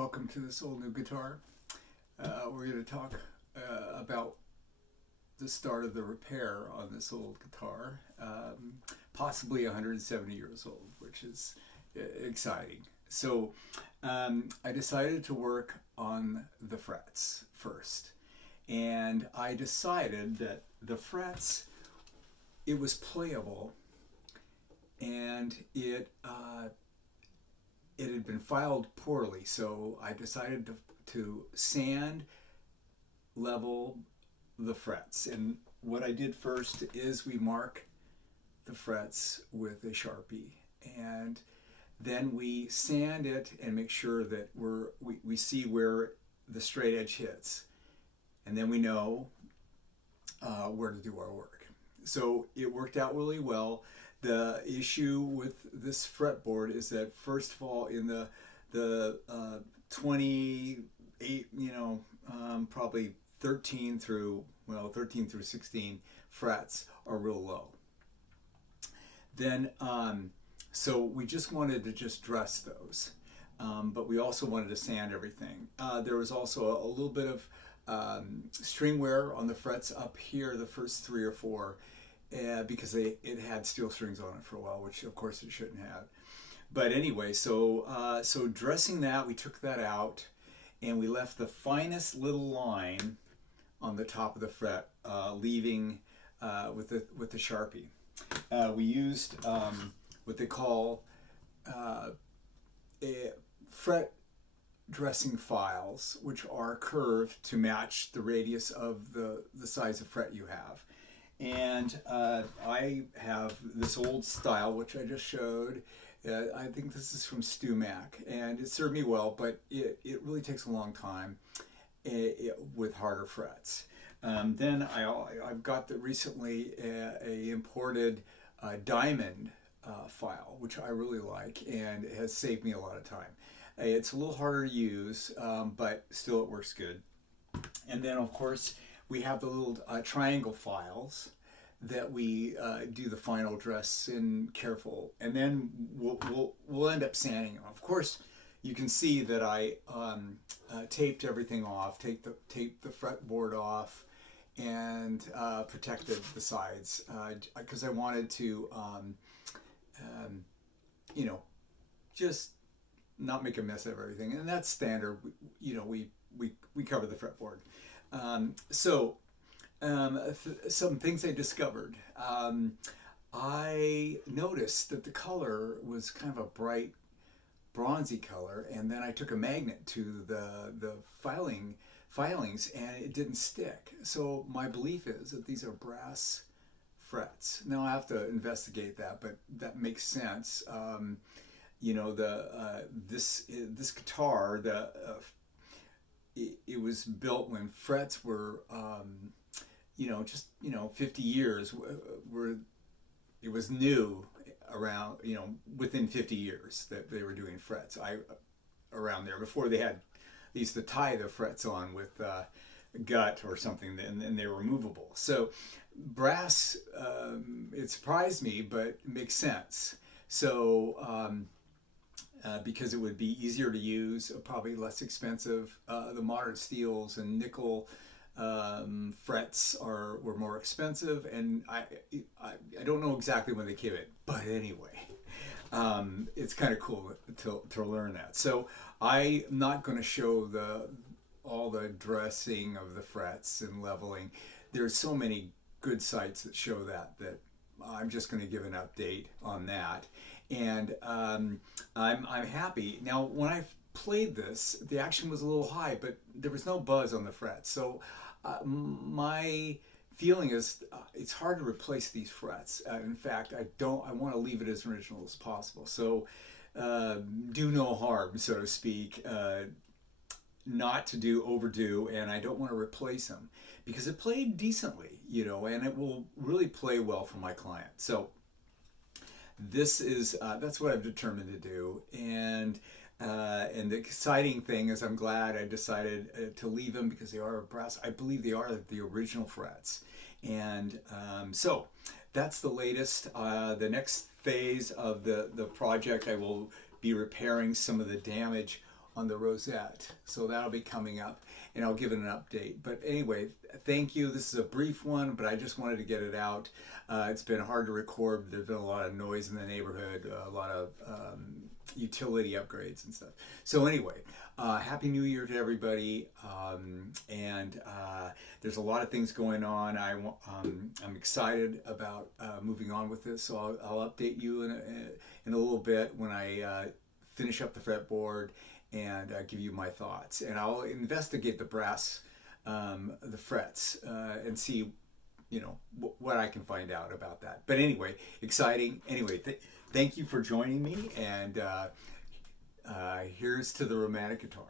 Welcome to this old new guitar. We're going to talk about the start of the repair on this old guitar, possibly 170 years old, which is exciting. So I decided to work on the frets first, and I decided that the frets, it was playable, and it had been filed poorly, so I decided to sand level the frets. And what I did first is we mark the frets with a Sharpie, and then we sand it and make sure that we see where the straight edge hits, and then we know where to do our work. So it worked out really well. The issue with this fretboard is that, first of all, in the 28, probably 13 through 16 frets are real low. Then so we just wanted to just dress those, but we also wanted to sand everything. There was also a little bit of string wear on the frets up here, the first 3 or 4. Because it had steel strings on it for a while, which of course it shouldn't have. But anyway, so dressing that, we took that out, and we left the finest little line on the top of the fret, leaving with the Sharpie. We used what they call fret dressing files, which are curved to match the radius of the size of fret you have. And I have this old style, which I just showed. I think this is from StewMac, and it served me well, but it really takes a long time with harder frets. Then I've got recently a imported diamond file, which I really like, and it has saved me a lot of time. It's a little harder to use, but still it works good. And then, of course, we have the little triangle files that we do the final dress in careful, and then we'll end up sanding them. Of course, you can see that I taped everything off, taped the fretboard off, and protected the sides because I wanted to, just not make a mess of everything, and that's standard. We cover the fretboard. Some things I discovered. I noticed that the color was kind of a bright bronzy color, and then I took a magnet to the filings, and it didn't stick. So my belief is that these are brass frets. Now I have to investigate that, but that makes sense. This guitar, it was built when frets were 50 years were, it was new around, within 50 years that they were doing frets. Around there, before they used to tie the frets on with gut or something, and they were movable. So brass, it surprised me, but it makes sense. So because it would be easier to use, probably less expensive. The modern steels and nickel frets were more expensive, and I don't know exactly when they came in, but anyway, it's kind of cool to learn that. So I'm not going to show all the dressing of the frets and leveling. There's so many good sites that show that I'm just going to give an update on that. And I'm happy. Now, when I played this, the action was a little high, but there was no buzz on the frets. So my feeling is it's hard to replace these frets. In fact, I want to leave it as original as possible. So do no harm, so to speak, not to overdo, and I don't want to replace them because it played decently, and it will really play well for my client. So this is that's what I've determined to do, and the exciting thing is I'm glad I decided to leave them because they are brass. I believe they are the original frets, and so that's the latest. The next phase of the project, I will be repairing some of the damage on the rosette. So that'll be coming up, and I'll give it an update. But anyway, thank you. This is a brief one, but I just wanted to get it out. It's been hard to record. There's been a lot of noise in the neighborhood, a lot of utility upgrades and stuff. So anyway, Happy New Year to everybody. And there's a lot of things going on. I'm excited about moving on with this. So I'll update you in a little bit when I finish up the fretboard and give you my thoughts. And I'll investigate the brass, the frets, and see, what I can find out about that. But anyway, exciting. Anyway, thank you for joining me. And here's to the romantic guitar.